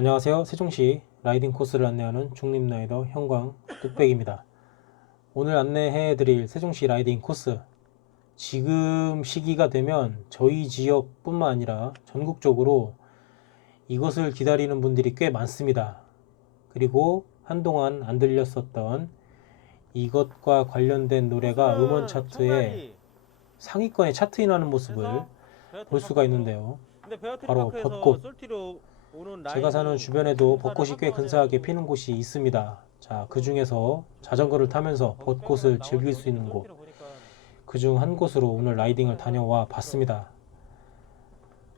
안녕하세요. 세종시 라이딩 코스를 안내하는 중립라이더 형광 뚝배기입니다. 오늘 안내해드릴 세종시 라이딩 코스, 지금 시기가 되면 저희 지역뿐만 아니라 전국적으로 이것을 기다리는 분들이 꽤 많습니다. 그리고 한동안 안 들렸었던 이것과 관련된 노래가 음원 차트에 상위권에 차트인하는 모습을 볼 수가 있는데요. 바로 벚꽃. 제가 사는 주변에도 벚꽃이 꽤 근사하게 피는 곳이 있습니다. 자, 그 중에서 자전거를 타면서 벚꽃을 즐길 수 있는 곳, 그중 한 곳으로 오늘 라이딩을 다녀와 봤습니다.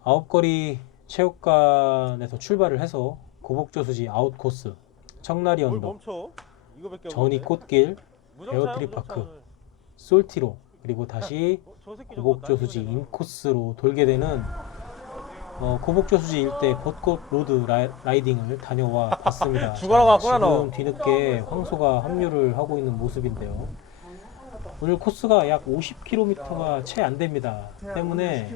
아홉거리 체육관에서 출발을 해서 고복저수지 아웃코스, 청나리 언덕, 전이 꽃길, 베어트리 파크, 솔티로, 그리고 다시 고복저수지 인코스로 돌게 되는 고복저수지 일대 벚꽃 로드 라이딩을 다녀와 봤습니다. 지금 뒤늦게 황소가 합류를 하고 있는 모습인데요. 오늘 코스가 약 50km가 채 안 됩니다. 때문에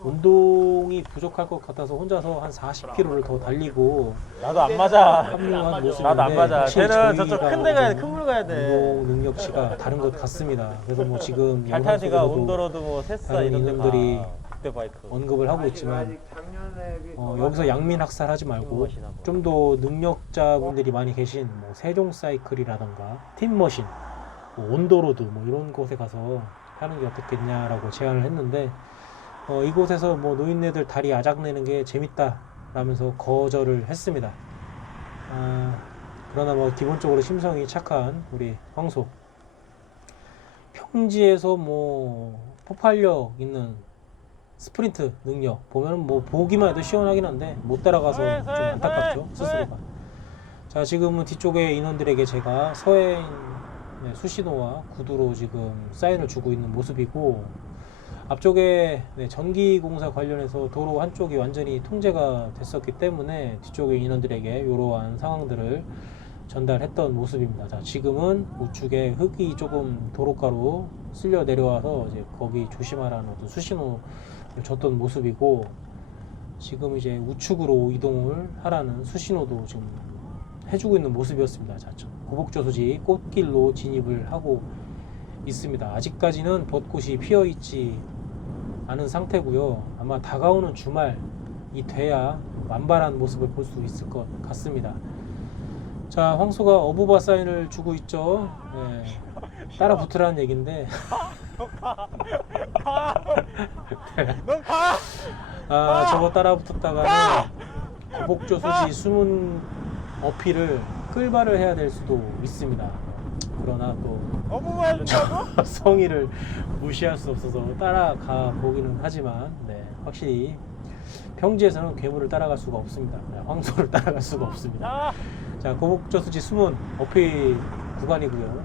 운동이 부족할 것 같아서 혼자서 한 40km를 더 달리고 나도 안 맞아. 합류한 모습인데, 나도 안 맞아. 확실히 쟤는 저쪽 저희가 큰 데 가야 돼. 좀 큰 물 가야 돼. 운동 능력치가 다른 것 같습니다. 그래서 뭐 지금 발타지가 영상 속에서도 온도로드 뭐 세스나 다른 이런 인원들이 그때 바이크. 언급을 하고 있지만 여기서 양민학살하지 말고 좀 더 능력자분들이 많이 계신 뭐 세종사이클이라던가 팀머신, 뭐 온도로드 뭐 이런 곳에 가서 하는 게 어떻겠냐라고 제안을 했는데, 이곳에서 뭐 노인네들 다리 아작내는 게 재밌다 라면서 거절을 했습니다. 그러나 뭐 기본적으로 심성이 착한 우리 황소, 평지에서 뭐 폭발력 있는 스프린트 능력 보면 뭐 보기만 해도 시원하긴 한데 못 따라가서 좀 안타깝죠, 스스로가. 자, 지금은 뒤쪽에 인원들에게 제가 서해인 수신호와 구두로 지금 사인을 주고 있는 모습이고, 앞쪽에 전기공사 관련해서 도로 한쪽이 완전히 통제가 됐었기 때문에 뒤쪽에 인원들에게 이러한 상황들을 전달했던 모습입니다. 자, 지금은 우측에 흙이 조금 도로가로 쓸려 내려와서 이제 거기 조심하라는 어떤 수신호를 줬던 모습이고, 지금 이제 우측으로 이동을 하라는 수신호도 지금 해주고 있는 모습이었습니다. 자, 고복저수지 꽃길로 진입을 하고 있습니다. 아직까지는 벚꽃이 피어있지 않은 상태고요. 아마 다가오는 주말이 돼야 만발한 모습을 볼 수 있을 것 같습니다. 자, 황소가 어부바 사인을 주고 있죠. 네, 따라 붙으라는 얘기인데 저거 따라 붙었다가는 고복저수지 숨은 어필을 끌발을 해야 될 수도 있습니다. 그러나 또 성의를 무시할 수 없어서 따라가 보기는 하지만, 확실히 평지에서는 괴물을 따라갈 수가 없습니다. 황소를 따라갈 수가 없습니다. 자, 고복저수지 숨은 어필 구간이고요.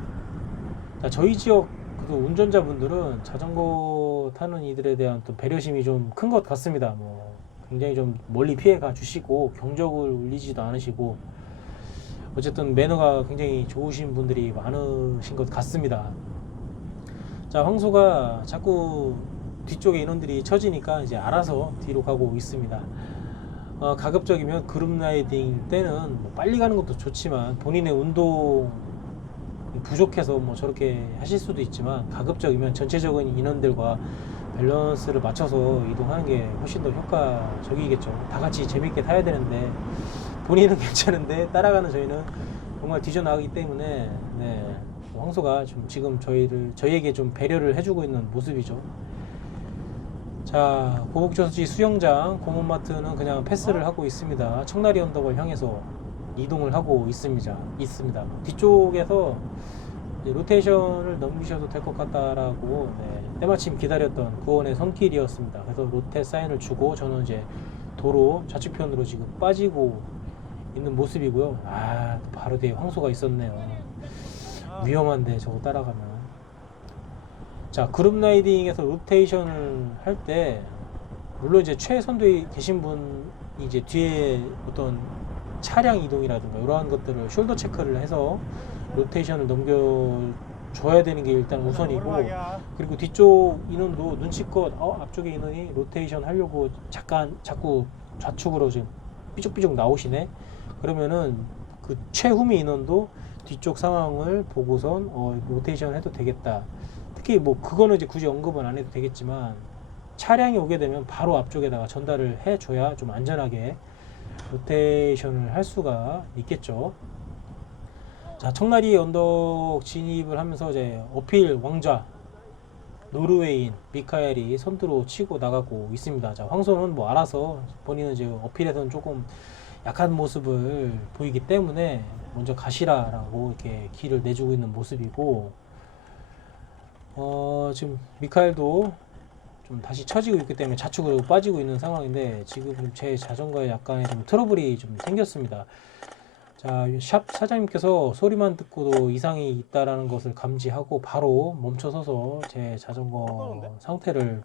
자, 저희 지역 그 운전자분들은 자전거 타는 이들에 대한 또 배려심이 좀 큰 것 같습니다. 뭐 굉장히 좀 멀리 피해가 주시고 경적을 울리지도 않으시고, 어쨌든 매너가 굉장히 좋으신 분들이 많으신 것 같습니다. 자, 황소가 자꾸 뒤쪽에 인원들이 처지니까 이제 알아서 뒤로 가고 있습니다. 가급적이면 그룹 라이딩 때는 뭐 빨리 가는 것도 좋지만 본인의 운동 부족해서 뭐 저렇게 하실 수도 있지만, 가급적이면 전체적인 인원들과 밸런스를 맞춰서 이동하는 게 훨씬 더 효과적이겠죠. 다 같이 재밌게 타야 되는데 본인은 괜찮은데 따라가는 저희는 정말 뒤져나가기 때문에, 황소가 좀 지금 저희에게 좀 배려를 해주고 있는 모습이죠. 자, 고복저수지 수영장 공원마트는 그냥 패스를 하고 있습니다. 청나리 언덕을 향해서 이동을 하고 있습니다. 뒤쪽에서 로테이션을 넘기셔도 될 것 같다라고 때마침 기다렸던 구원의 손길이었습니다. 그래서 로테 사인을 주고 저는 이제 도로 좌측편으로 지금 빠지고 있는 모습이고요. 바로 뒤에 황소가 있었네요. 위험한데 저거 따라가면. 자, 그룹 라이딩에서 로테이션을 할 때 물론 이제 최선두에 계신 분이 이제 뒤에 어떤 차량 이동이라든가 이러한 것들을 숄더 체크를 해서 로테이션을 넘겨줘야 되는 게 일단 우선이고, 그리고 뒤쪽 인원도 눈치껏 앞쪽에 인원이 로테이션 하려고 자꾸 좌측으로 지금 삐죽삐죽 나오시네. 그러면은 그 최후미 인원도 뒤쪽 상황을 보고선 로테이션 해도 되겠다. 특히 뭐 그거는 이제 굳이 언급은 안 해도 되겠지만 차량이 오게 되면 바로 앞쪽에다가 전달을 해줘야 좀 안전하게 로테이션을 할 수가 있겠죠. 자, 청나리 언덕 진입을 하면서 이제 어필 왕좌 노르웨이인 미카엘이 선두로 치고 나가고 있습니다. 자, 황소는 뭐 알아서 본인은 이제 어필에서는 조금 약한 모습을 보이기 때문에 먼저 가시라라고 이렇게 길을 내주고 있는 모습이고, 지금 미카엘도 좀 다시 처지고 있기 때문에 좌측으로 빠지고 있는 상황인데 지금 제 자전거에 약간의 좀 트러블이 좀 생겼습니다. 자, 샵 사장님께서 소리만 듣고도 이상이 있다라는 것을 감지하고 바로 멈춰서서 제 자전거 상태를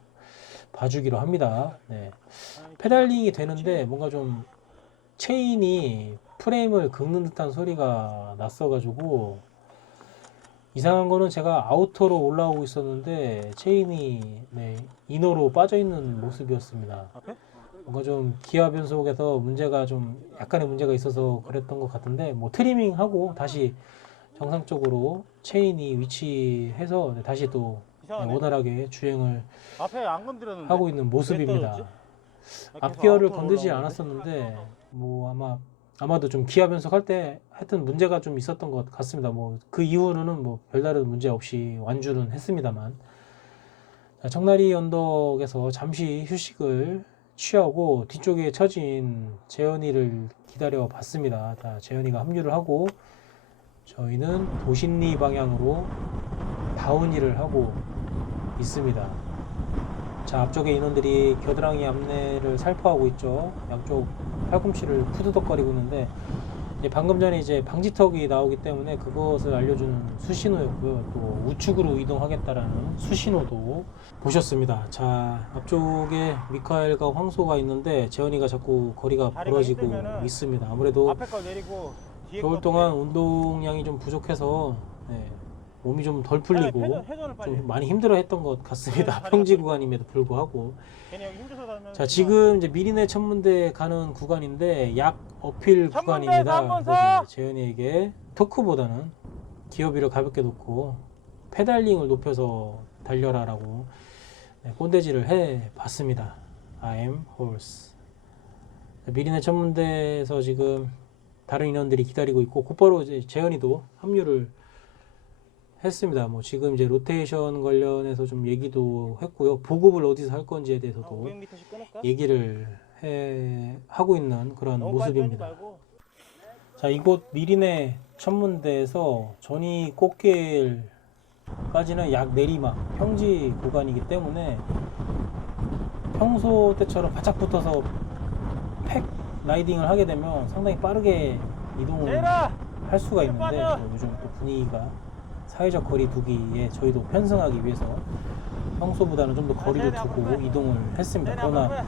봐주기로 합니다. 네. 페달링이 되는데 뭔가 좀 체인이 프레임을 긁는 듯한 소리가 났어가지고 이상한 거는 제가 아우터로 올라오고 있었는데 체인이 이너로 빠져있는 모습이었습니다. 뭔가 좀 기아 변속에서 문제가 좀 약간의 문제가 있어서 그랬던 것 같은데 뭐 트리밍하고 다시 정상적으로 체인이 위치해서 다시 또 원활하게 주행을 앞에 안 건드렸는데 하고 있는 모습입니다. 앞기어를 건들지 않았었는데 뭐 아마도 좀 기아 변속할 때 하여튼 문제가 좀 있었던 것 같습니다. 뭐 그 이후로는 뭐 별다른 문제 없이 완주는 했습니다만, 자, 청나리 언덕에서 잠시 휴식을 취하고 뒤쪽에 처진 재현이를 기다려 봤습니다. 자, 재현이가 합류를 하고 저희는 도신리 방향으로 다운힐을 하고 있습니다. 자, 앞쪽에 인원들이 겨드랑이 앞내를 살포하고 있죠. 양쪽 팔꿈치를 푸드덕거리고 있는데 이제 방금 전에 이제 방지턱이 나오기 때문에 그것을 알려주는 수신호였고요. 또 우측으로 이동하겠다라는 수신호도 보셨습니다. 자, 앞쪽에 미카엘과 황소가 있는데 재현이가 자꾸 거리가 벌어지고 있습니다. 아무래도 앞에 거 내리고 뒤에 겨울 거 동안 운동량이 좀 부족해서 몸이 좀 덜 풀리고 회전을 빨리 좀 많이 힘들어했던 것 같습니다. 평지 구간임에도 불구하고. 괜히 여기 힘줘서 가면 자, 지금 이제 미리네 천문대 가는 구간인데 약 어필 천문대 구간입니다. 한번 그래서 서! 이제 재현이에게 토크보다는 기어비를 가볍게 놓고 페달링을 높여서 달려라라고 꼰대질을 해 봤습니다. I'm horse. 미리네 천문대에서 지금 다른 인원들이 기다리고 있고 곧바로 이제 재현이도 합류를 했습니다. 뭐 지금 이제 로테이션 관련해서 좀 얘기도 했고요. 보급을 어디서 할 건지에 대해서도 500m씩 끊을까? 얘기를 하고 있는 그런 너무 빨리 빼지 모습입니다. 말고. 자, 이곳 미리네 천문대에서 전이 꽃길까지는 약 내리막 평지 구간이기 때문에 평소 때처럼 바짝 붙어서 팩 라이딩을 하게 되면 상당히 빠르게 이동을 제라! 할 수가 있는데 빠져! 뭐 요즘 또 분위기가 사회적 거리 두기에 저희도 편승하기 위해서 평소보다는 좀 더 거리를 두고 이동을 했습니다. 그러나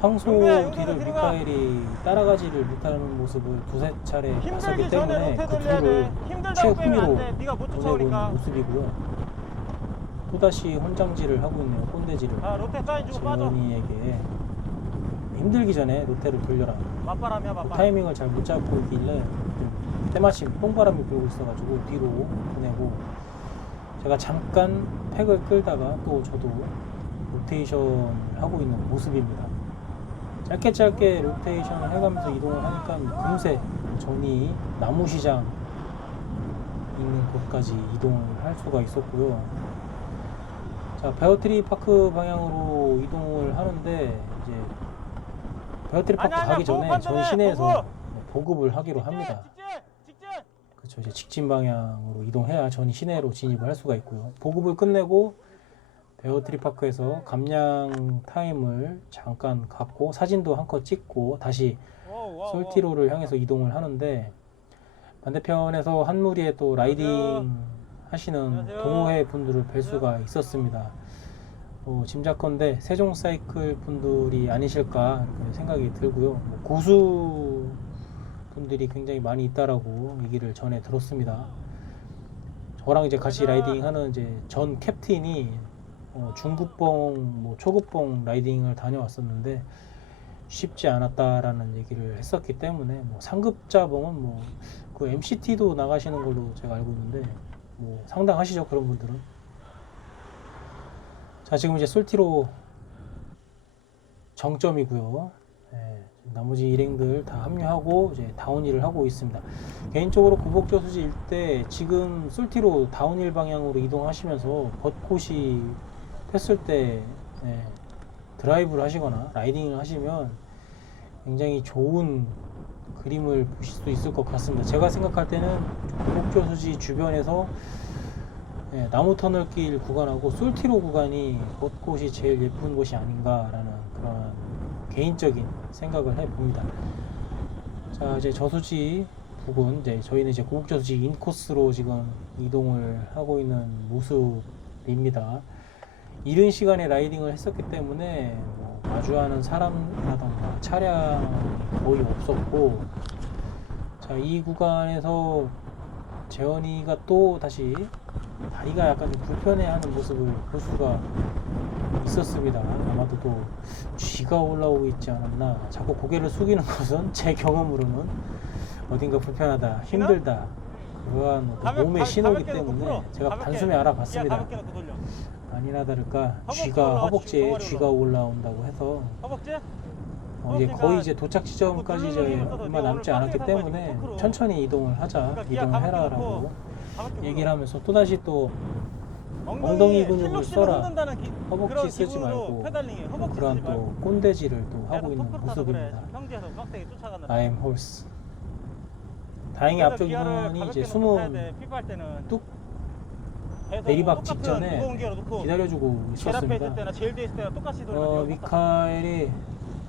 황소 뒤를 미카엘이 따라가지를 못하는 모습을 두세 차례 봤었기 힘들기 전에 때문에 로테 그 돌려야 돼. 둘을 힘들다고 빼면 안 최후미로 돼. 네가 못 보내고 쫓아오니까. 있는 모습이고요. 또다시 혼장질을 하고 있네요. 꼰대질을. 아, 로테 사인 주고 빠져. 재현이에게 힘들기 전에 로테를 돌려라. 맞바람이야, 맞바람. 타이밍을 잘 못 잡고 있길래 때마침 똥바람이 불고 있어가지고 뒤로 보내고 제가 잠깐 팩을 끌다가 또 저도 로테이션을 하고 있는 모습입니다. 짧게 로테이션을 해가면서 이동을 하니까 금세 전이 나무시장 있는 곳까지 이동을 할 수가 있었고요. 자, 베어트리 파크 방향으로 이동을 하는데 이제 베어트리 파크 가기 전에 전 시내에서 보급을 하기로 합니다. 그렇죠. 이제 직진 방향으로 이동해야 전이 시내로 진입을 할 수가 있고요. 보급을 끝내고 베어트리 파크에서 감량 타임을 잠깐 갖고 사진도 한 컷 찍고 다시 솔티로를 향해서 이동을 하는데 반대편에서 한 무리에 또 라이딩 하시는 동호회 분들을 뵐 수가 있었습니다. 짐작컨대 세종 사이클 분들이 아니실까 이렇게 생각이 들고요. 고수 분들이 굉장히 많이 있다라고 얘기를 전에 들었습니다. 저랑 이제 같이 라이딩하는 이제 전 캡틴이 중급봉, 초급봉 라이딩을 다녀왔었는데 쉽지 않았다라는 얘기를 했었기 때문에 뭐 상급자봉은 뭐 그 MCT도 나가시는 걸로 제가 알고 있는데 뭐 상당하시죠 그런 분들은. 자 지금 이제 솔티로 정점이고요. 예, 나머지 일행들 다 합류하고 이제 다운힐을 하고 있습니다. 개인적으로 구복저수지 일대 지금 솔티로 다운힐 방향으로 이동하시면서 벚꽃이 폈을 때 예, 드라이브를 하시거나 라이딩을 하시면 굉장히 좋은 그림을 보실 수 있을 것 같습니다. 제가 생각할 때는 구복저수지 주변에서 예, 나무 터널길 구간하고 솔티로 구간이 벚꽃이 제일 예쁜 곳이 아닌가라는 그런 개인적인 생각을 해봅니다. 자 이제 저수지 부근 이제 저희는 이제 구복저수지 인코스로 지금 이동을 하고 있는 모습입니다. 이른 시간에 라이딩을 했었기 때문에 뭐 마주하는 사람이라던가 차량이 거의 없었고, 자 이 구간에서 재현이가 또 다시 다리가 약간 좀 불편해하는 모습을 볼 수가 있었습니다. 아마도 또 쥐가 올라오고 있지 않았나. 자꾸 고개를 숙이는 것은 제 경험으로는 어딘가 불편하다, 힘들다 그러한 어떤 몸의 신호이기 때문에 제가 단숨에 알아봤습니다. 가볍게 놓고 돌려. 아니나 다를까 허벅지 쥐가 올라와, 허벅지에 머리 쥐가 올라온다고 해서 허벅지? 이제 거의 이제 도착 지점까지 이제 얼마 남지 않았기 때문에 천천히 이동을 하자, 이동을 해라라고 얘기를 하면서 또다시 또 엉덩이 근육을 써라, 허벅지 쓰지 말고 뭐 그런 또 꼰대질을 또 하고 있는 모습입니다. I am horse. 다행히 앞쪽 이분이 이제 숨은 뚝 내리막 직전에 기다려주고 있었습니다. 미카엘이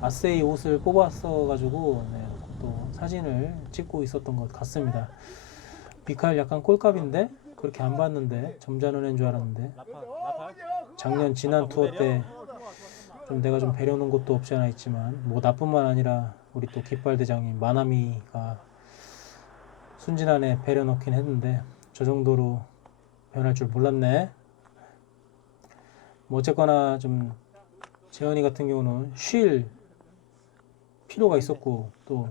아세이 옷을 뽑았어가지고 네, 또 사진을 찍고 있었던 것 같습니다. 미카엘 약간 꼴값인데 그렇게 안 봤는데 점잖은 애인 줄 알았는데 작년 지난 투어 때 좀 내가 좀 배려놓은 것도 없지 않아 있지만 뭐 나뿐만 아니라 우리 또 깃발 대장님 마나미가 순진한 애 배려 넣긴 했는데 저 정도로 변할 줄 몰랐네. 뭐 어쨌거나 좀 재현이 같은 경우는 쉴 필요가 있었고 또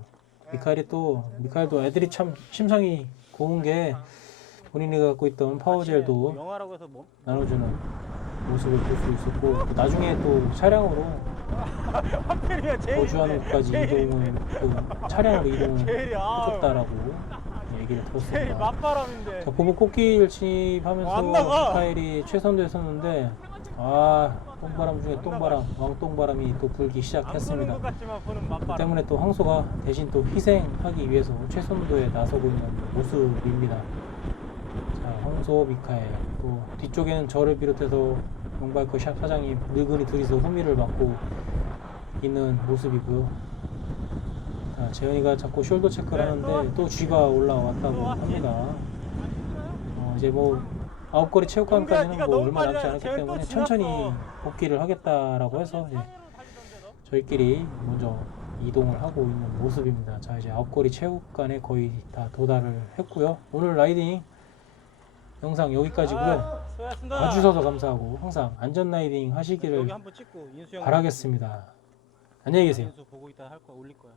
미카엘도 애들이 참 심성이 고운 게 본인이 갖고 있던 파워젤도 영화라고 해서 뭐 나눠주는 모습을 볼 수 있었고 또 나중에 또 차량으로 하필이면 거주하는 곳까지 이동을 그 차량으로 이동을 해줬다라고 얘기를 제일 들었습니다. 맞바람인데. 자, 보복 꽃길 안 진입하면서 나가! 미카엘이 최선도 했었는데 똥바람 중에 똥바람, 왕똥바람이 또 불기 안 시작했습니다. 보는 것 같지만 보는 맞바람. 때문에 또 황소가 대신 또 희생하기 위해서 최선도에 나서고 있는 모습입니다. 자, 황소 미카엘 또 뒤쪽에는 저를 비롯해서 용발코 샵 사장님 늙은이 둘이서 후미를 맡고 있는 모습이고요. 자, 재현이가 자꾸 숄더 체크를 하는데 또 쥐가 올라왔다고 합니다. 이제 뭐 아홉거리 체육관까지는 뭐 얼마 남지 않았기 때문에 천천히 복귀를 하겠다라고 해서 이제 저희끼리 먼저 이동을 하고 있는 모습입니다. 자 이제 아홉거리 체육관에 거의 다 도달을 했고요. 오늘 라이딩 영상 여기까지고요. 수고하셨습니다. 봐주셔서 감사하고 항상 안전 라이딩 여기 하시기를 한번 찍고 인수 형 바라겠습니다. 안녕히 계세요. 인수 보고 있다 할 거 올릴 거야.